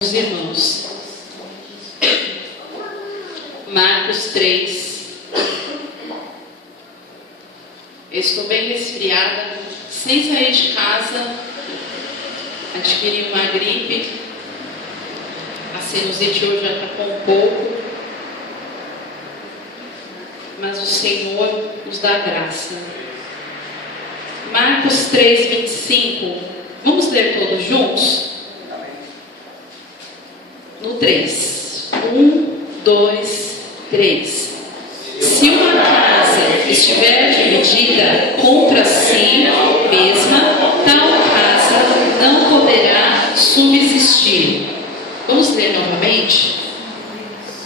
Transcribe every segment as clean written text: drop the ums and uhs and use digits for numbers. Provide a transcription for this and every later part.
Os irmãos, Marcos 3. Eu estou bem resfriada, sem sair de casa, adquiri uma gripe, a sinusite hoje já está com um pouco, mas o Senhor nos dá graça. Marcos 3, 25, vamos ler todos juntos? No 3. 1, 2, 3. Se uma casa estiver dividida contra si mesma, tal casa não poderá subsistir. Vamos ler novamente?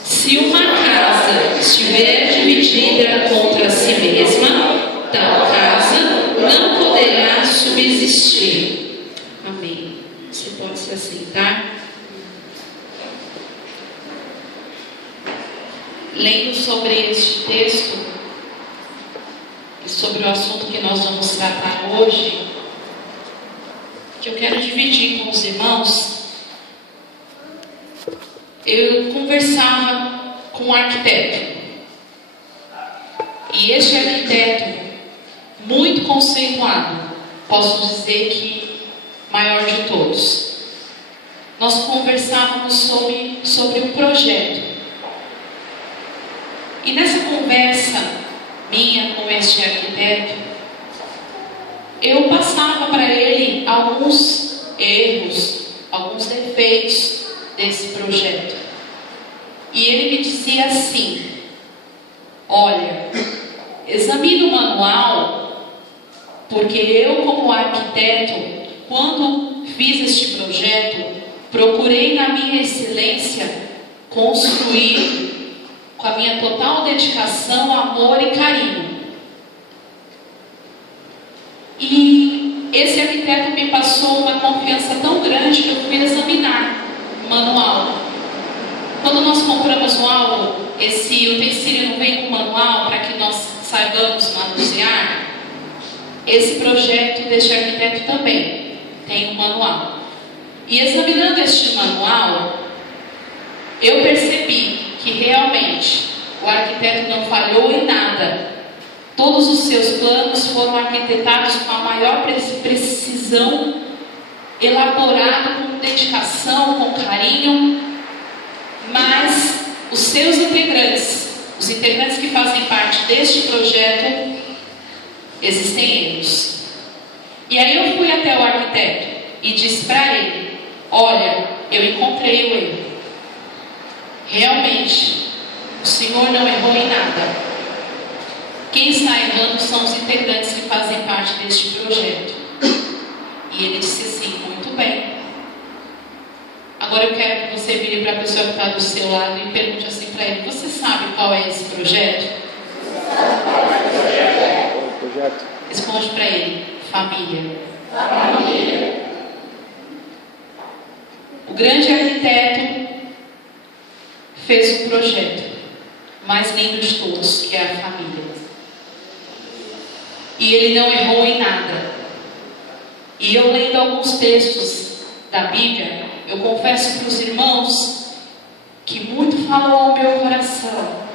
Se uma casa estiver dividida contra si mesma, tal casa não poderá subsistir. Amém. Você pode se assentar. Lendo sobre este texto e sobre o assunto que nós vamos tratar hoje, que eu quero dividir com os irmãos, eu conversava com um arquiteto, e este arquiteto, muito conceituado, posso dizer que maior de todos, nós conversávamos sobre um projeto. E nessa conversa minha com este arquiteto, eu passava para ele alguns erros, alguns defeitos desse projeto. E ele me dizia assim: olha, examine o manual, porque eu, como arquiteto, quando fiz este projeto, procurei na minha excelência construir com a minha total dedicação, amor e carinho. E esse arquiteto me passou uma confiança tão grande que eu fui examinar o manual. Quando nós compramos algo, esse utensílio não vem com manual para que nós saibamos manusear. Esse projeto deste arquiteto também tem um manual. E examinando este manual, eu percebi que realmente o arquiteto não falhou em nada. Todos os seus planos foram arquitetados com a maior precisão, elaborado com dedicação, com carinho, mas os seus integrantes, os integrantes que fazem parte deste projeto, existem erros. E aí eu fui até o arquiteto e disse para ele: olha, eu encontrei o erro. Realmente, o Senhor não errou em nada. Quem está errando são os integrantes que fazem parte deste projeto. E ele disse assim: muito bem. Agora eu quero que você vire para a pessoa que está do seu lado e pergunte assim para ele: você sabe qual é esse projeto? Responde para ele: família. Família. O grande arquiteto fez um projeto mais lindo de todos, que é a família. E ele não errou em nada. E eu lendo alguns textos da Bíblia, eu confesso para os irmãos que muito falou ao meu coração.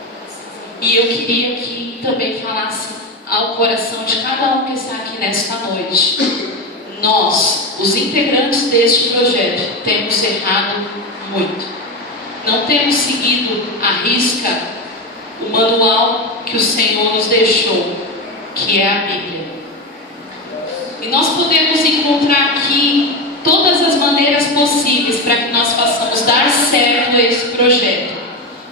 E eu queria que também falasse ao coração de cada um que está aqui nesta noite. Nós, os integrantes deste projeto, temos errado muito. Não temos seguido à risca o manual que o Senhor nos deixou, que é a Bíblia. E nós podemos encontrar aqui todas as maneiras possíveis para que nós possamos dar certo a esse projeto.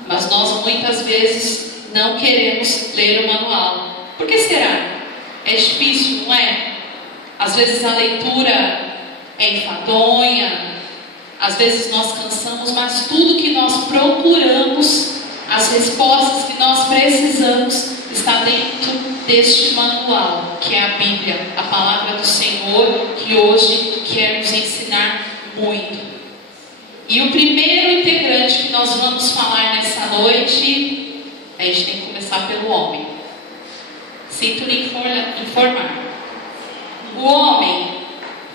Mas nós muitas vezes não queremos ler o manual. Por que será? É difícil, não é? Às vezes a leitura é enfadonha. Às vezes nós cansamos, mas tudo que nós procuramos, as respostas que nós precisamos, está dentro deste manual, que é a Bíblia, a palavra do Senhor, que hoje quer nos ensinar muito. E o primeiro integrante que nós vamos falar nessa noite, a gente tem que começar pelo homem. Sinto lhe informar. O homem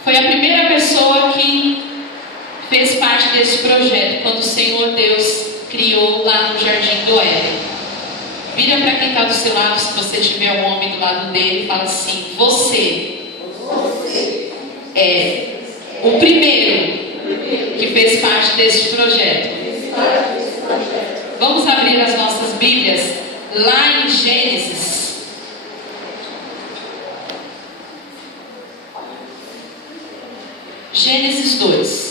foi a primeira pessoa que fez parte desse projeto quando o Senhor Deus criou lá no Jardim do Éden. Vira para quem está do seu lado, se você tiver um homem do lado dele, e fala assim: você é o primeiro que fez parte deste projeto. Vamos abrir as nossas Bíblias lá em Gênesis. Gênesis 2.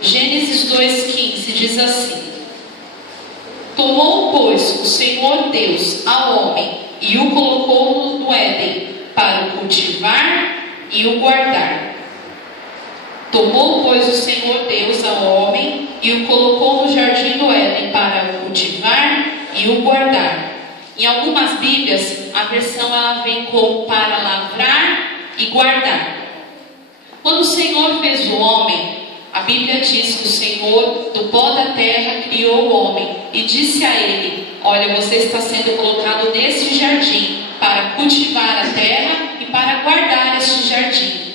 Gênesis 2,15 diz assim: tomou, pois, o Senhor Deus ao homem e o colocou no Éden para o cultivar e o guardar. Tomou, pois, o Senhor Deus ao homem e o colocou no jardim do Éden para o cultivar e o guardar. Em algumas Bíblias, a versão ela vem como para lavrar e guardar. Quando o Senhor fez o homem, a Bíblia diz que o Senhor, do pó da terra, criou o homem e disse a ele: olha, você está sendo colocado nesse jardim para cultivar a terra e para guardar este jardim.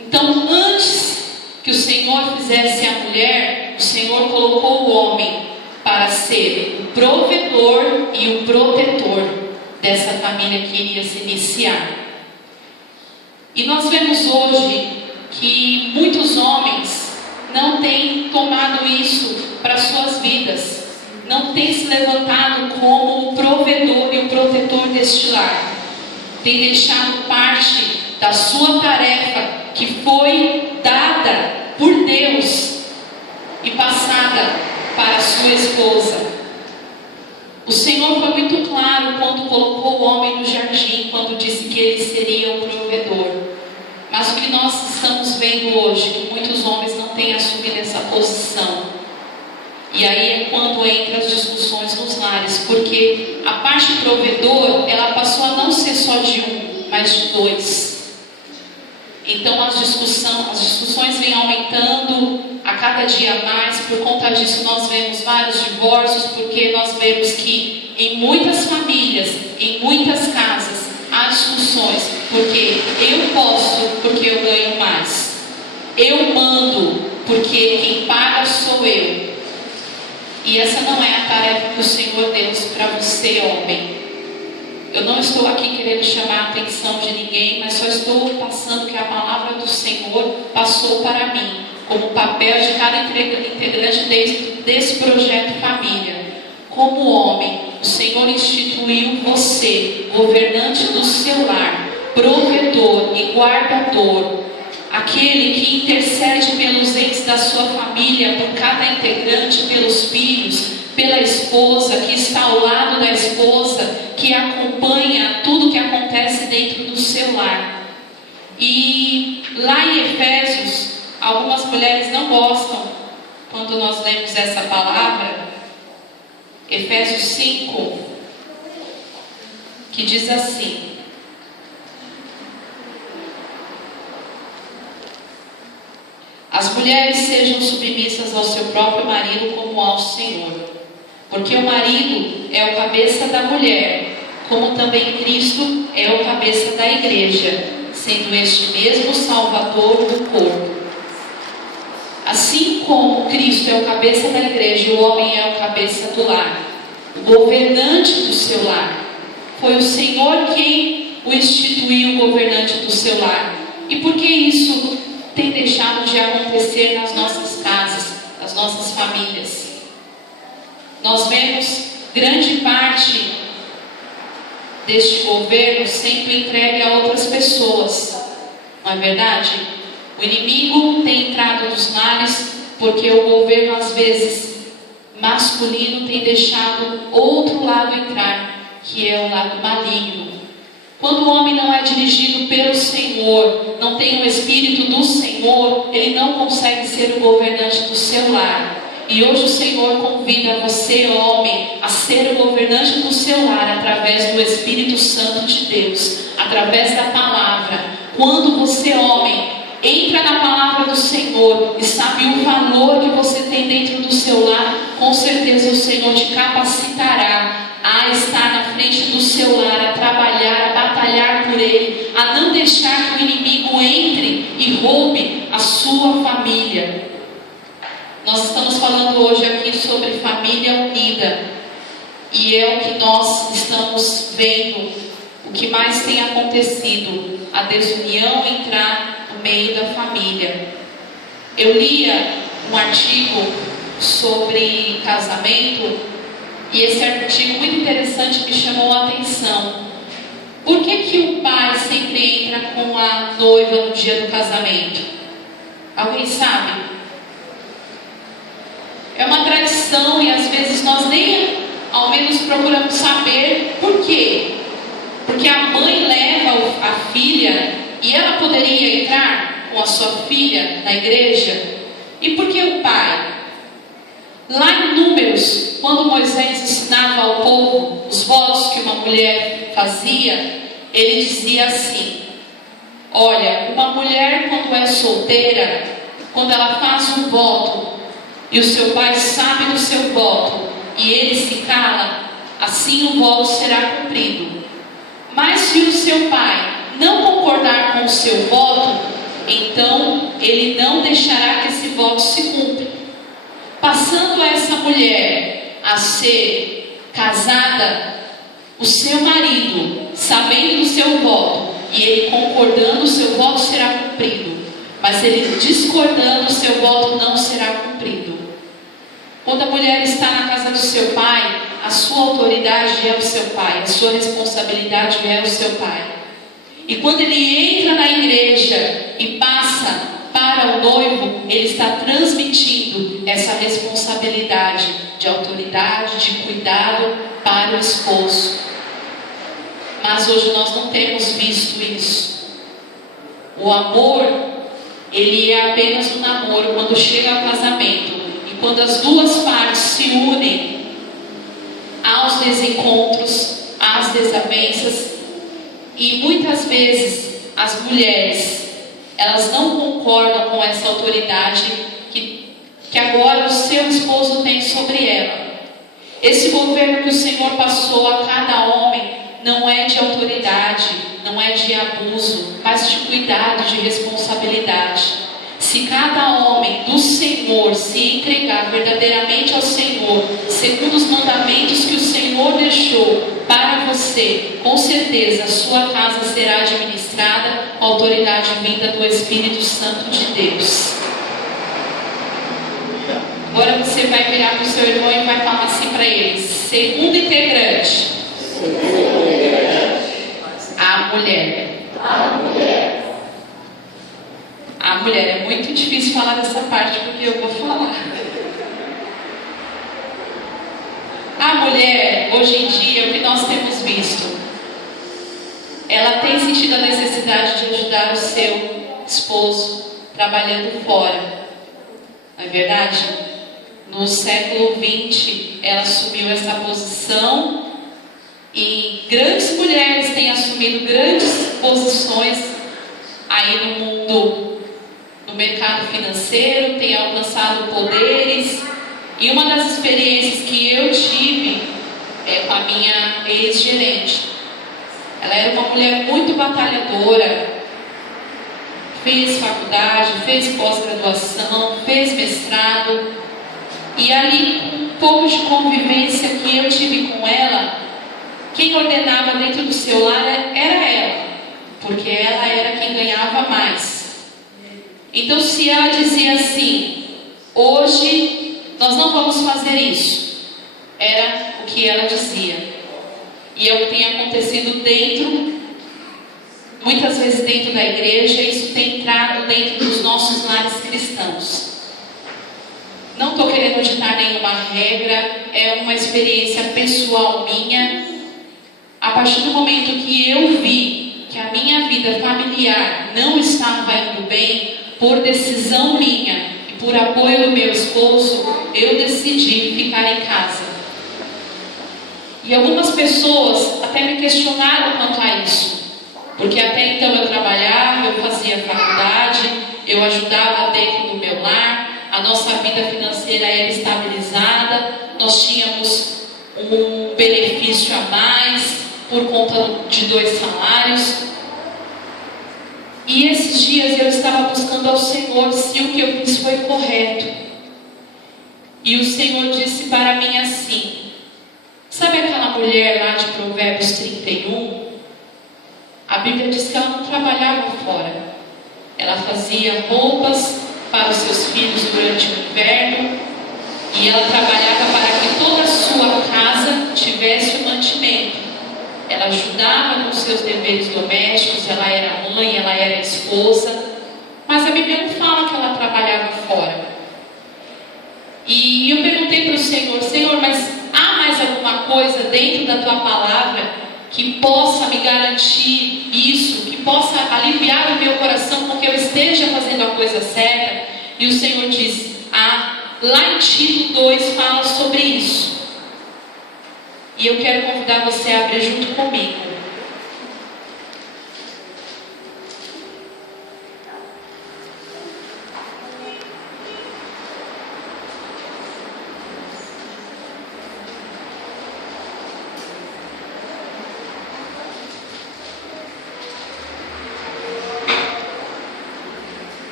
Então, antes que o Senhor fizesse a mulher, o Senhor colocou o homem para ser o provedor e o protetor dessa família que iria se iniciar. E nós vemos hoje que muitos homens não têm tomado isso para suas vidas, não têm se levantado como o provedor e o protetor deste lar, têm deixado parte da sua tarefa que foi dada por Deus e passada para a sua esposa. O Senhor foi muito claro quando colocou o homem no jardim, quando disse que ele seria o provedor. Mas o que nós estamos vendo hoje, que muitos homens não têm assumido essa posição. E aí é quando entram as discussões nos lares, porque a parte provedor, ela passou a não ser só de um, mas de dois. Então as discussões vêm aumentando a cada dia mais. Por conta disso nós vemos vários divórcios, porque nós vemos que em muitas famílias, em muitas casas, há discussões, porque eu posso, porque eu ganho mais. Eu mando, porque quem paga sou eu. E essa não é a tarefa que o Senhor deu para você, homem. Eu não estou aqui querendo chamar a atenção de ninguém, mas só estou passando que a palavra do Senhor passou para mim, como papel de cada integrante desse projeto família. Como homem, o Senhor instituiu você, governante do seu lar, provedor e guardador, aquele que intercede pelos entes da sua família, por cada integrante, pelos filhos, pela esposa, que está ao lado da esposa, que acompanha tudo que acontece dentro do seu lar. E lá em Efésios, algumas mulheres não gostam quando nós lemos essa palavra, Efésios 5, que diz assim: as mulheres sejam submissas ao seu próprio marido como ao Senhor, porque o marido é o cabeça da mulher, como também Cristo é o cabeça da igreja, sendo este mesmo o Salvador do corpo. Assim como Cristo é o cabeça da igreja, o homem é o cabeça do lar, o governante do seu lar. Foi o Senhor quem o instituiu governante do seu lar. E por que isso tem deixado de acontecer nas nossas casas, nas nossas famílias? Nós vemos grande parte deste governo sendo entregue a outras pessoas, não é verdade? O inimigo tem entrado nos lares porque o governo, às vezes, masculino, tem deixado outro lado entrar, que é o lado maligno. Quando o homem não é dirigido pelo Senhor, não tem o Espírito do Senhor, ele não consegue ser o governante do seu lar. E hoje o Senhor convida você, homem, a ser o governante do seu lar através do Espírito Santo de Deus, através da palavra. Quando você, homem, entra na palavra do Senhor e sabe o valor que você tem dentro do seu lar, com certeza o Senhor te capacitará a a estar na frente do seu lar, a trabalhar, a batalhar por ele, a não deixar que o inimigo entre e roube a sua família. Nós estamos falando hoje aqui sobre família unida, e é o que nós estamos vendo, o que mais tem acontecido, a desunião entrar no meio da família. Eu lia um artigo sobre casamento, e esse artigo muito interessante me chamou a atenção. Por que o pai sempre entra com a noiva no dia do casamento? Alguém sabe? É uma tradição e às vezes nós nem ao menos procuramos saber por quê. Porque a mãe leva a filha e ela poderia entrar com a sua filha na igreja. E por que o pai? Lá em Números, quando Moisés ensinava ao povo os votos que uma mulher fazia, ele dizia assim: olha, uma mulher quando é solteira, quando ela faz um voto, e o seu pai sabe do seu voto, e ele se cala, assim o voto será cumprido. Mas se o seu pai não concordar com o seu voto, então ele não deixará que esse voto se cumpra. Passando essa mulher a ser casada, o seu marido, sabendo do seu voto, e ele concordando, o seu voto será cumprido. Mas ele discordando, o seu voto não será cumprido. Quando a mulher está na casa do seu pai, a sua autoridade é o seu pai, a sua responsabilidade é o seu pai. E quando ele entra na igreja e passa para o noivo, ele está transmitindo essa responsabilidade de autoridade, de cuidado para o esposo. Mas hoje nós não temos visto isso. O amor, ele é apenas um namoro quando chega ao casamento. E quando as duas partes se unem, aos desencontros, às desavenças, e muitas vezes as mulheres, elas não concordam com essa autoridade que agora o seu esposo tem sobre ela. Esse governo que o Senhor passou a cada homem não é de autoridade, não é de abuso, mas de cuidado, de responsabilidade. Se cada homem do Senhor se entregar verdadeiramente ao Senhor, segundo os mandamentos que o Senhor deixou para você, com certeza a sua casa será administrada com a autoridade vinda do Espírito Santo de Deus. Agora você vai virar para o seu irmão e vai falar assim para ele: segundo integrante, a mulher. A mulher, é muito difícil falar dessa parte porque eu vou falar. A mulher, hoje em dia, o que nós temos visto, ela tem sentido a necessidade de ajudar o seu esposo trabalhando fora. Não é verdade? No século XX, ela assumiu essa posição e grandes mulheres têm assumido grandes posições aí no mundo. No mercado financeiro, tem alcançado poderes. E uma das experiências que eu tive é com a minha ex-gerente. Ela era uma mulher muito batalhadora, fez faculdade, fez pós-graduação, fez mestrado, e ali, com um pouco de convivência que eu tive com ela, quem ordenava dentro do seu lar era ela, porque ela era quem ganhava mais. Então, se ela dizia assim: hoje nós não vamos fazer isso, era o que ela dizia. E é o que tem acontecido dentro, muitas vezes dentro da igreja, e isso tem entrado dentro dos nossos lares cristãos. Não estou querendo ditar nenhuma regra, é uma experiência pessoal minha. A partir do momento que eu vi que a minha vida familiar não estava indo bem, por decisão minha e por apoio do meu esposo, eu decidi ficar em casa. E algumas pessoas até me questionaram quanto a isso, porque até então eu trabalhava, eu fazia faculdade, eu ajudava dentro do meu lar, a nossa vida financeira era estabilizada, nós tínhamos um benefício a mais por conta de 2 salários. E esses dias eu estava buscando ao Senhor se o que eu fiz foi correto. E o Senhor disse para mim assim: sabe aquela mulher lá de Provérbios 31? A Bíblia diz que ela não trabalhava fora. Ela fazia roupas para os seus filhos durante o inverno. E ela trabalhava para que toda a sua casa tivesse o mantimento. Ela ajudava nos seus deveres domésticos. Ela era mãe, ela era esposa. Mas a Bíblia não fala que ela trabalhava fora. E eu perguntei para o Senhor: Senhor, mas há mais alguma coisa dentro da tua palavra que possa me garantir isso, que possa aliviar o meu coração com que eu esteja fazendo a coisa certa? E o Senhor disse: lá em Tito 2 fala sobre isso. E eu quero convidar você a abrir junto comigo.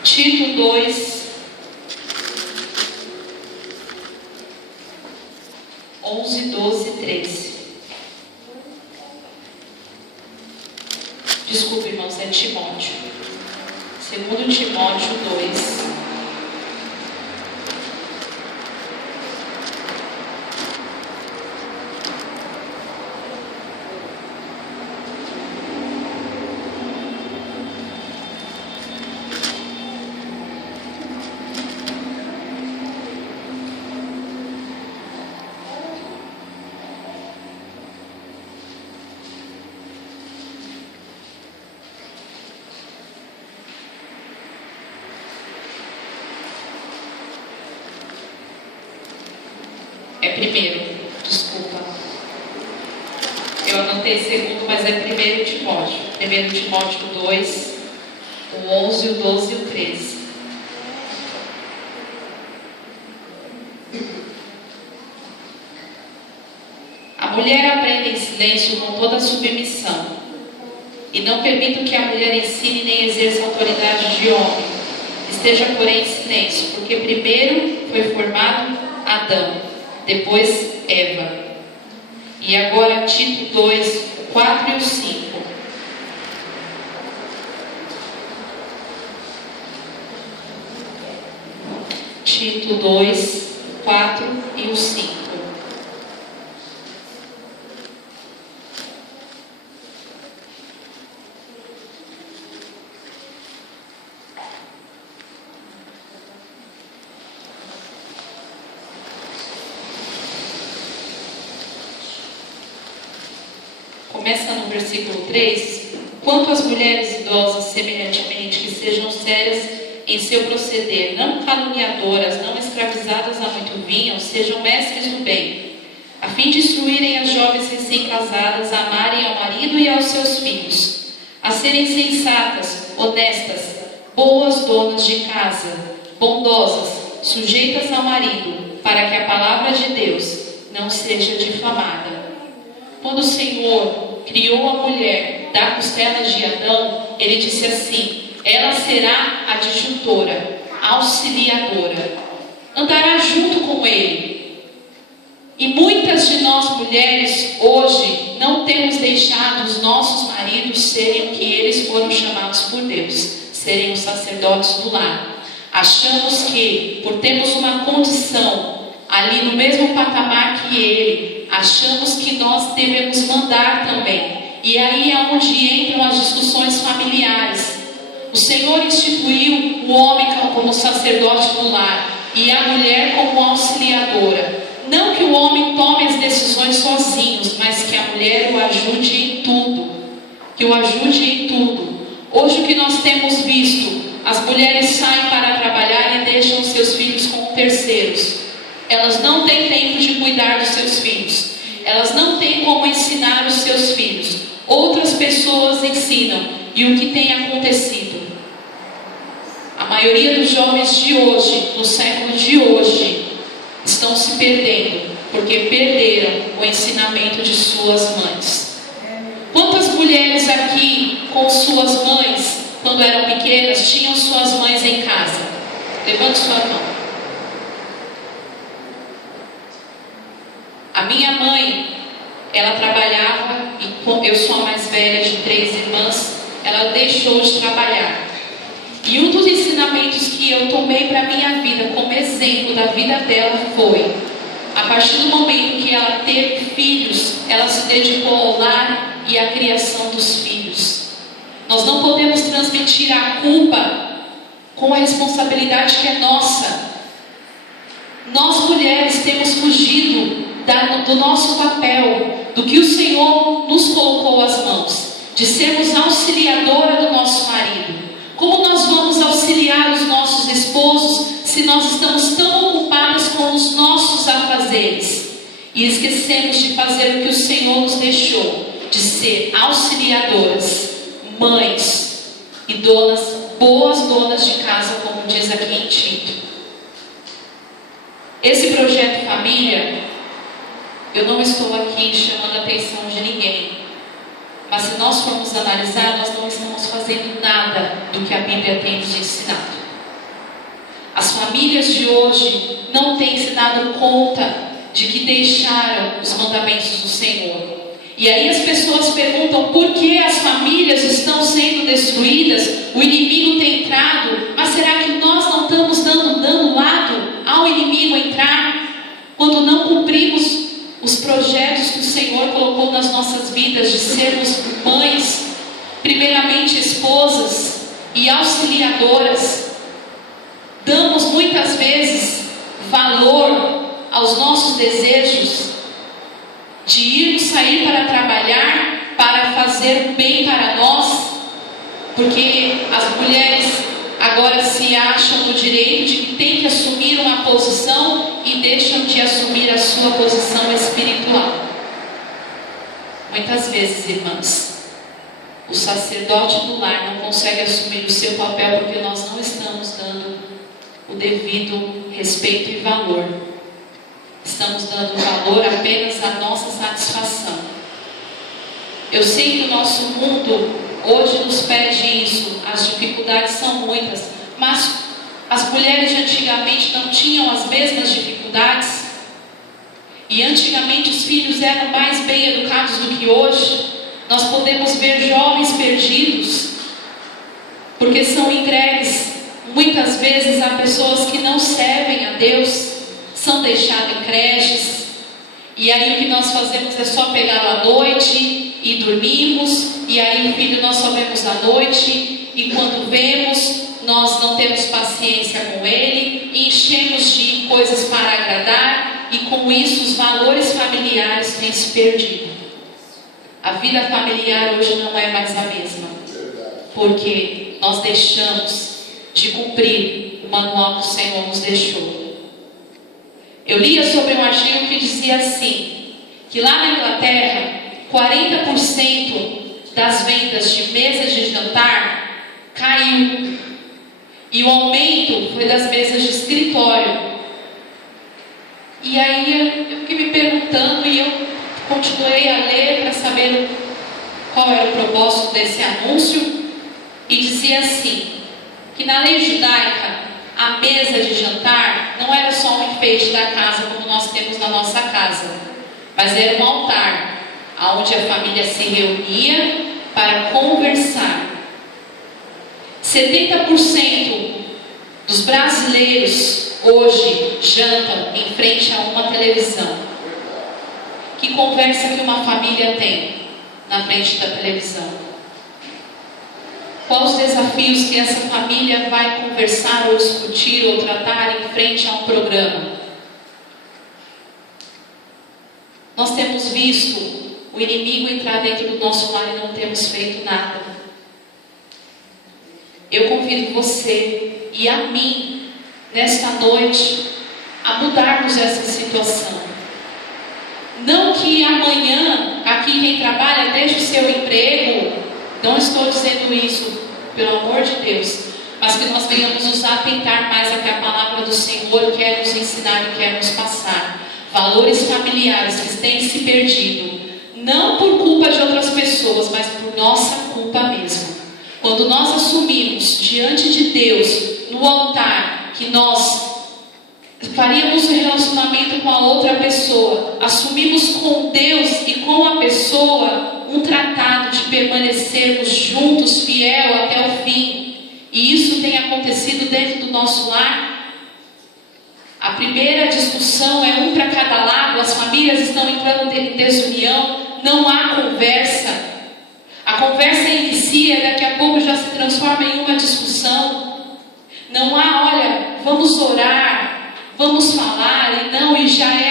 Tito 2, 11, 12 e 13. Desculpa, irmãos, é Timóteo. 2 Timóteo 2. É primeiro, desculpa. Eu anotei segundo, mas é 1 Timóteo. 1 Timóteo 2, o 11, o 12 e o 13. A mulher aprenda em silêncio com toda a submissão. E não permita que a mulher ensine nem exerça autoridade de homem. Esteja, porém, em silêncio, porque primeiro foi formado Adão, depois Eva. E agora Tito 2, o 4 e o 5. Tito 2, 4 e o 5. Começa no versículo 3. Quanto às mulheres idosas, semelhantemente, que sejam sérias em seu proceder, não caluniadoras, não escravizadas a muito vinho, sejam mestres do bem, a fim de instruírem as jovens recém-casadas a amarem ao marido e aos seus filhos, a serem sensatas, honestas, boas donas de casa, bondosas, sujeitas ao marido, para que a palavra de Deus não seja difamada. Quando o Senhor criou a mulher da costela de Adão, Ele disse assim: ela será adjutora, auxiliadora, andará junto com ele. E muitas de nós mulheres hoje não temos deixado os nossos maridos serem o que eles foram chamados por Deus, serem os sacerdotes do lar. Achamos que, por termos uma condição ali no mesmo patamar que ele, achamos que nós devemos mandar também. E aí é onde entram as discussões familiares. O Senhor instituiu o homem como sacerdote do lar e a mulher como auxiliadora. Não que o homem tome as decisões sozinhos, mas que a mulher o ajude em tudo. Que o ajude em tudo. Hoje o que nós temos visto, as mulheres saem para trabalhar e deixam os seus filhos com terceiros. Elas não têm tempo de cuidar dos seus filhos. Elas não têm como ensinar os seus filhos. Outras pessoas ensinam. E o que tem acontecido? A maioria dos jovens de hoje, no século de hoje, estão se perdendo porque perderam o ensinamento de suas mães. Quantas mulheres aqui com suas mães, quando eram pequenas, tinham suas mães em casa? Levante sua mão. A minha mãe, ela trabalhava, e eu sou a mais velha de 3 irmãs, ela deixou de trabalhar. E um dos ensinamentos que eu tomei para a minha vida, como exemplo da vida dela, foi: a partir do momento que ela teve filhos, ela se dedicou ao lar e à criação dos filhos. Nós não podemos transmitir a culpa com a responsabilidade que é nossa. Nós mulheres temos fugido do nosso papel, do que o Senhor nos colocou às mãos, de sermos auxiliadora do nosso marido. Como nós vamos auxiliar os nossos esposos se nós estamos tão ocupadas com os nossos afazeres e esquecemos de fazer o que o Senhor nos deixou, de ser auxiliadoras, mães e boas donas de casa, como diz aqui em Tito. Esse projeto família, eu não estou aqui chamando a atenção de ninguém, mas se nós formos analisar, nós não estamos fazendo nada do que a Bíblia tem nos ensinado. As famílias de hoje não têm se dado conta de que deixaram os mandamentos do Senhor. E aí as pessoas perguntam por que as famílias estão sendo destruídas, o inimigo tem entrado, mas será que nós não estamos dando lado ao inimigo entrar, quando não cumprimos os projetos que o Senhor colocou nas nossas vidas, de sermos mães, primeiramente esposas e auxiliadoras? Damos muitas vezes valor aos nossos desejos de irmos sair para trabalhar, para fazer bem para nós, porque as mulheres agora se acham no direito de que tem que assumir uma posição e deixam de assumir a sua posição espiritual. Muitas vezes, irmãs, o sacerdote do lar não consegue assumir o seu papel porque nós não estamos dando o devido respeito e valor. Estamos dando valor apenas à nossa satisfação. Eu sei que o nosso mundo hoje nos pede isso, as dificuldades são muitas, mas as mulheres de antigamente não tinham as mesmas dificuldades, e antigamente os filhos eram mais bem educados do que hoje. Nós podemos ver jovens perdidos, porque são entregues muitas vezes a pessoas que não servem a Deus, são deixados em creches, e aí o que nós fazemos é só pegá-lo à noite e dormimos, e aí o filho nós só vemos à noite, e quando vemos, nós não temos paciência com ele, e enchemos de coisas para agradar, e com isso os valores familiares têm se perdido. A vida familiar hoje não é mais a mesma, porque nós deixamos de cumprir o manual que o Senhor nos deixou. Eu lia sobre um artigo que dizia assim, que lá na Inglaterra, 40% das vendas de mesas de jantar caiu, e o aumento foi das mesas de escritório. E aí eu fiquei me perguntando, e eu continuei a ler para saber qual era o propósito desse anúncio, e dizia assim, que na lei judaica a mesa de jantar não era só um enfeite da casa como nós temos na nossa casa, mas era um altar onde a família se reunia para conversar. 70% dos brasileiros hoje jantam em frente a uma televisão. Que conversa que uma família tem na frente da televisão? Quais os desafios que essa família vai conversar ou discutir ou tratar em frente a um programa? Nós temos visto o inimigo entrar dentro do nosso lar e não temos feito nada. Eu convido você e a mim, nesta noite, a mudarmos essa situação. Não que amanhã, aqui quem trabalha, deixe o seu emprego. Não estou dizendo isso, pelo amor de Deus, mas que nós venhamos nos atentar mais ao que a palavra do Senhor quer nos ensinar e quer nos passar. valores familiares que têm se perdido, não por culpa de outras pessoas, mas por nossa culpa mesmo. Quando nós assumimos diante de Deus, no altar, que nós faríamos um relacionamento com a outra pessoa, assumimos com Deus e com a pessoa um tratado de permanecermos juntos, fiel até o fim, e isso tem acontecido dentro do nosso lar. A primeira discussão é um para cada lado, as famílias estão entrando em desunião, não há conversa. A conversa inicia, daqui a pouco já se transforma em uma discussão. Não há, olha, vamos orar, vamos falar, e já é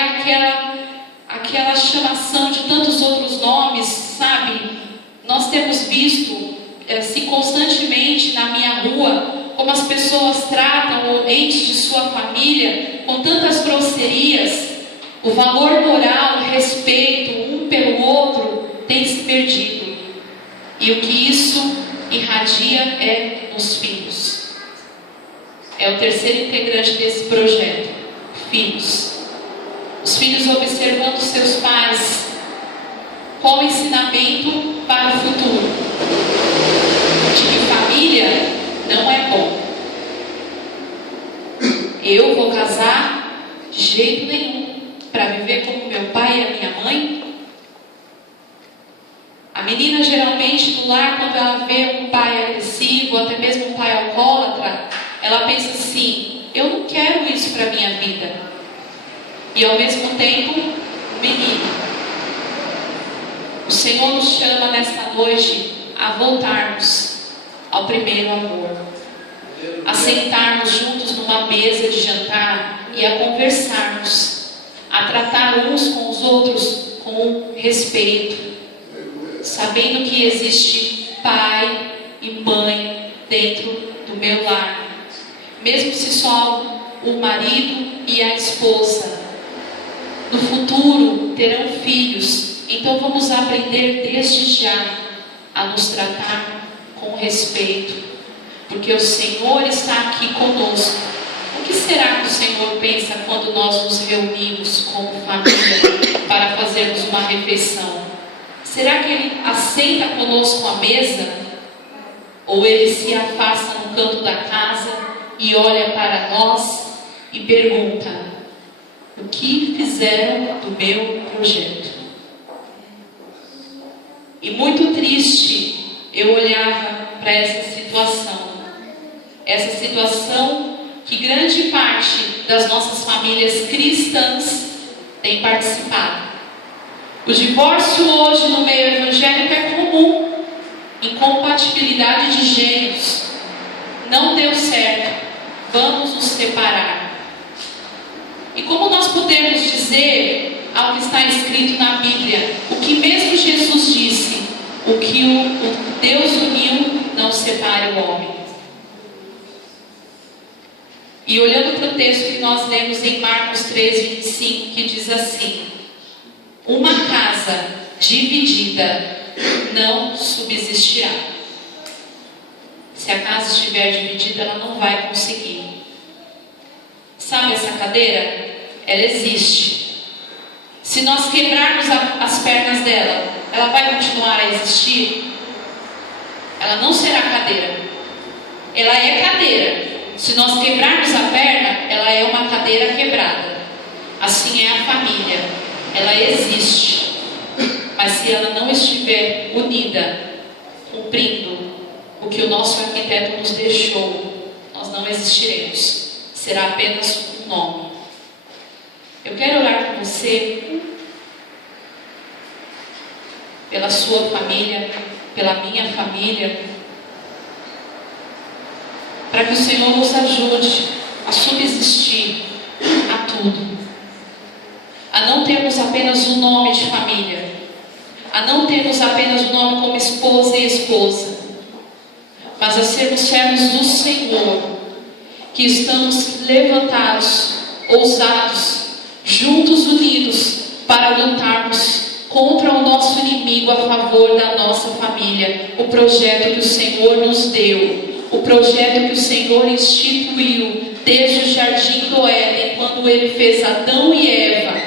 aquela chamação de tantos outros nomes, sabe? Nós temos visto assim constantemente na minha rua, como as pessoas tratam entes de sua família com tantas grosserias. O valor moral, o respeito um pelo outro tem se perdido. E o que isso irradia é nos filhos. É o terceiro integrante desse projeto. Filhos. Os filhos observando seus pais. Qual o ensinamento para o futuro? De que família não é bom. Eu vou casar de jeito nenhum para viver como meu pai e a minha mãe. A menina geralmente no lar, quando ela vê um pai agressivo, ou até mesmo um pai alcoólatra, ela pensa assim: eu não quero isso para a minha vida. E ao mesmo tempo, o menino. O Senhor nos chama nesta noite a voltarmos ao primeiro amor, a sentarmos juntos numa mesa de jantar e a conversarmos, a tratar uns com os outros com respeito, sabendo que existe pai e mãe dentro do meu lar, mesmo se só o marido e a esposa no futuro terão filhos. Então vamos aprender desde já a nos tratar com respeito, porque o Senhor está aqui conosco. O que será que o Senhor pensa quando nós nos reunimos como família para fazermos uma refeição? Será que Ele assenta conosco à mesa? Ou Ele se afasta no canto da casa e olha para nós e pergunta: o que fizeram do meu projeto? E muito triste eu olhava para essa situação que grande parte das nossas famílias cristãs tem participado. O divórcio hoje no meio evangélico é comum. Incompatibilidade de gêneros. Não deu certo. Vamos nos separar. E como nós podemos dizer ao que está escrito na Bíblia, o que mesmo Jesus disse: o que o Deus uniu, não separe o homem. E olhando para o texto que nós lemos em Marcos 3:25, que diz assim: uma casa dividida não subsistirá. Se a casa estiver dividida, ela não vai conseguir. Sabe essa cadeira? Ela existe. Se nós quebrarmos as pernas dela, ela vai continuar a existir? Ela não será cadeira. Ela é cadeira. Se nós quebrarmos a perna, ela é uma cadeira quebrada. Assim é a família. Ela existe. Mas se ela não estiver unida, cumprindo o que o nosso arquiteto nos deixou, nós não existiremos. Será apenas um nome. Eu quero orar por você, pela sua família, pela minha família, para que o Senhor nos ajude a subsistir a tudo, a não termos apenas um nome de família, a não termos apenas um nome como esposa e esposa, mas a sermos servos do Senhor, que estamos levantados, ousados, juntos, unidos, para lutarmos contra o nosso inimigo a favor da nossa família. O projeto que o Senhor nos deu, o projeto que o Senhor instituiu desde o jardim do Éden, quando Ele fez Adão e Eva,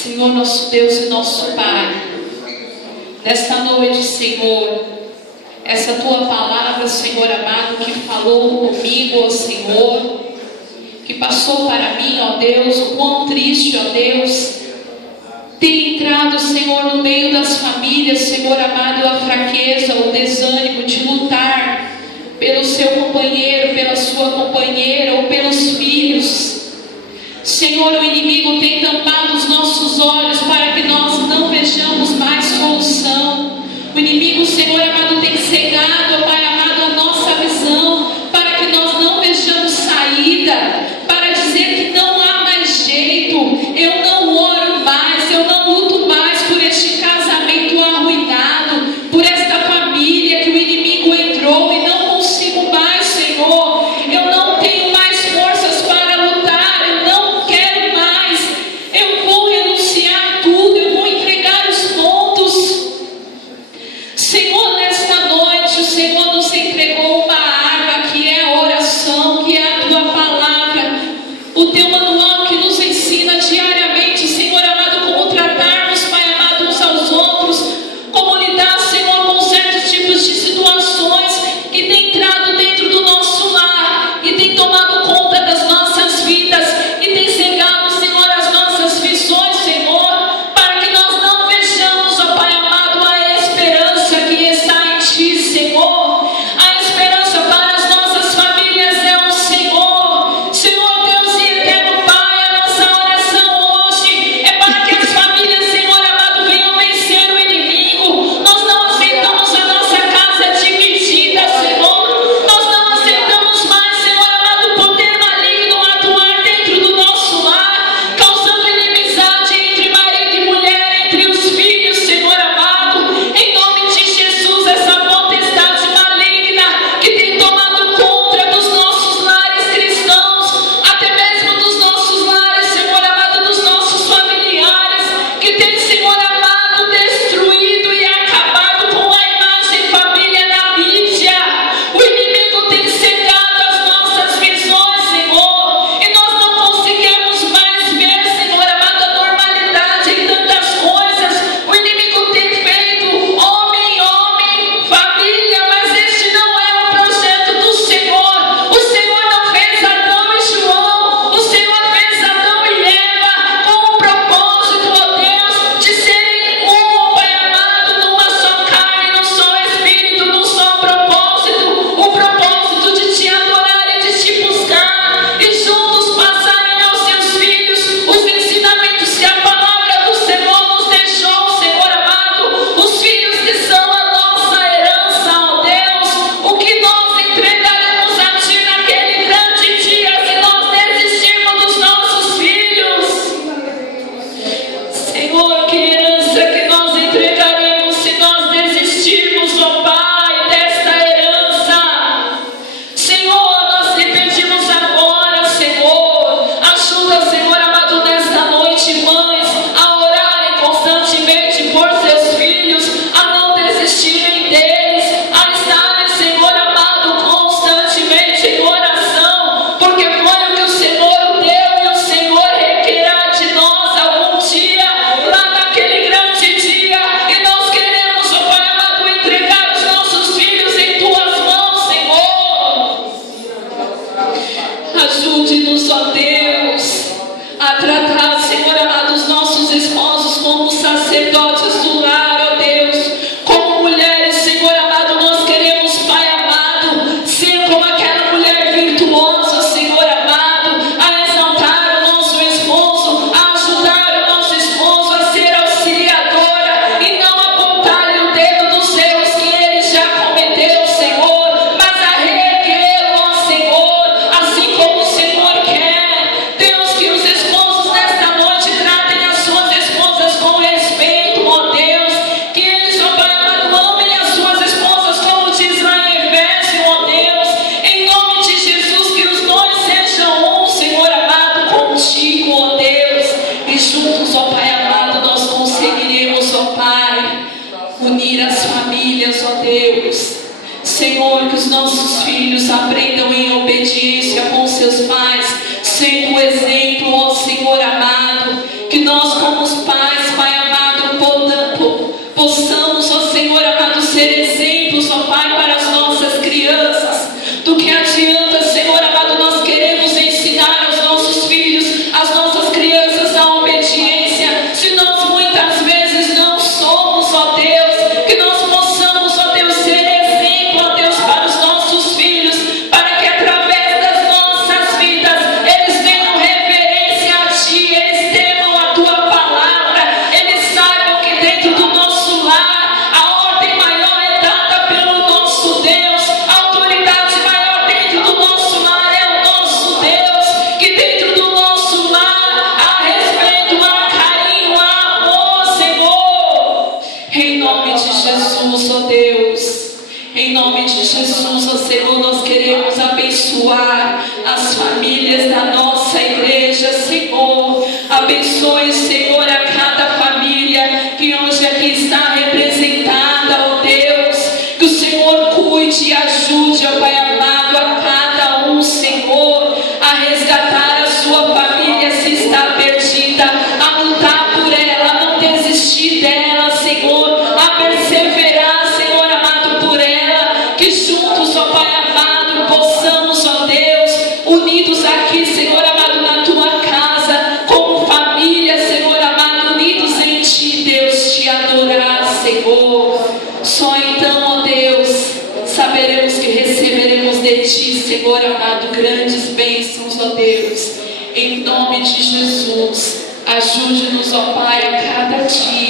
Senhor, nosso Deus e nosso Pai, nesta noite, Senhor, essa Tua palavra, Senhor amado, que falou comigo, ó Senhor, que passou para mim, ó Deus, o quão triste, ó Deus, tem entrado, Senhor, no meio das famílias, Senhor amado, a fraqueza, o desânimo de lutar pelo seu companheiro, pela sua companheira ou pelos filhos. Senhor, o inimigo tem tampado os nossos olhos para que nós não vejamos mais solução. O inimigo, Senhor amado, tem cegado, Pai amado, a nossa visão para que nós não vejamos saída, para dizer que não há mais jeito, eu não oro mais, eu não luto mais por este casamento arruinado, por esta família que o inimigo entrou e não consigo mais, Senhor, eu não tenho mais forças para lutar, eu não quero mais, eu vou renunciar tudo, eu vou entregar os pontos. Senhor, nesta noite o Senhor nos entregou uma arma que é a oração, que é a Tua palavra, o Teu manual que nos ensina diariamente, Senhor amado, como tratarmos, Pai amado, uns aos outros, como lidar, Senhor, com certos tipos de situações que têm entrado dentro do nosso lar e têm tomado conta das nossas vidas e têm cegado, Senhor, as nossas visões, Senhor, para que nós não vejamos, ó Pai amado, a esperança que está em Ti, Senhor. A esperança para as nossas famílias é o Senhor. Senhor Deus e eterno Pai, a nossa oração hoje é para que as famílias, Senhor amado, venham vencer o inimigo. Nós não aceitamos a nossa casa dividida, Senhor. Nós não aceitamos mais, Senhor amado, o poder maligno atuar dentro do nosso lar, causando inimizade entre marido e mulher, entre os filhos, Senhor amado. Em nome de Jesus, essa potestade maligna que tem tomado conta dos nossos lares cristãos, até mesmo dos nossos lares, Senhor amado, dos nossos familiares, que tem, Senhor amado, destruído e acabado com a imagem família na mídia. O inimigo tem cegado as nossas visões, Senhor, e nós não conseguimos mais ver, Senhor amado, a normalidade em tantas coisas. O inimigo tem feito homem, família, mas este não é o projeto do Senhor. O Senhor não fez Adão e João, o Senhor fez Adão e Eva com o propósito, ó Deus, de serem um, ó Pai amado, numa só carne, num só espírito, num só propósito, o propósito de Te adorar e de Te buscar, e juntos passarem aos Seus filhos os ensinamentos que a palavra do Senhor nos deixou, Senhor amado, os filhos que são a nossa herança, ó Deus, o que nós entregaremos a Ti naquele grande dia, se nós desistirmos dos nossos filhos. Senhor, que herança que nós entregaremos se nós desistirmos, ó Pai, desta herança. Senhor, nós te pedimos agora, Senhor, ajuda, Senhor amado, nesta noite, mães, a orarem constantemente por seus filhos, a não desistirem deles, a estarem, Senhor amado, constantemente em oração, porque foi o que o Senhor deu e o Senhor requerá de nós algum dia, lá naquele grande dia, e nós queremos, ó Pai amado, entregar os nossos filhos em Tuas mãos, Senhor. Ajude-nos, ó Deus, a tratar, Senhor amado, os nossos esposos como sacerdotes do lar, ó Deus, como mulheres, Senhor amado, nós queremos, Pai amado, ser como aquela mulher virtuosa, Senhor amado, a exaltar o nosso esposo, a ajudar o nosso esposo a ser auxiliadora e não apontar-lhe o dedo dos erros que ele já cometeu, Senhor, mas a reerguê-lo, ó Senhor, assim como o Senhor quer. Deus, que os esposos nesta noite tratem as suas esposas com respeito, ó Deus, que eles, ó Pai amado, amem as suas esposas como diz lá em Efésios, ó Deus, em nome de Jesus, que os dois sejam um, Senhor amado, contigo, ó Deus, e juntos, ó Pai amado, nós conseguiremos, ó Pai, unir as famílias, ó Deus. Senhor, que os nossos filhos aprendam em obediência com seus pais, sendo o exemplo, ó Senhor amado, que nós como os pais de Jesus, ó Deus. Em nome de Jesus, ó Senhor, nós queremos abençoar as famílias da nossa igreja, Senhor. Abençoe, Senhor, a cada família que hoje aqui está representada, ó Deus. Que o Senhor cuide e ajude, ó Pai amado, a cada um, Senhor, a resgatar a sua família se está perdida, a lutar por ela, a não desistir dela, Senhor, a perseverar, Senhor amado, por ela. Que juntos, ó Pai amado, possamos, ó Deus, unidos aqui, Senhor amado, na tua casa, como família, Senhor amado, unidos em ti, Deus, te adorar, Senhor. Só então, ó Deus, saberemos que receberemos de ti, Senhor amado, grandes bênçãos, ó Deus. Em nome de Jesus, ajude-nos, ó Pai, a cada dia.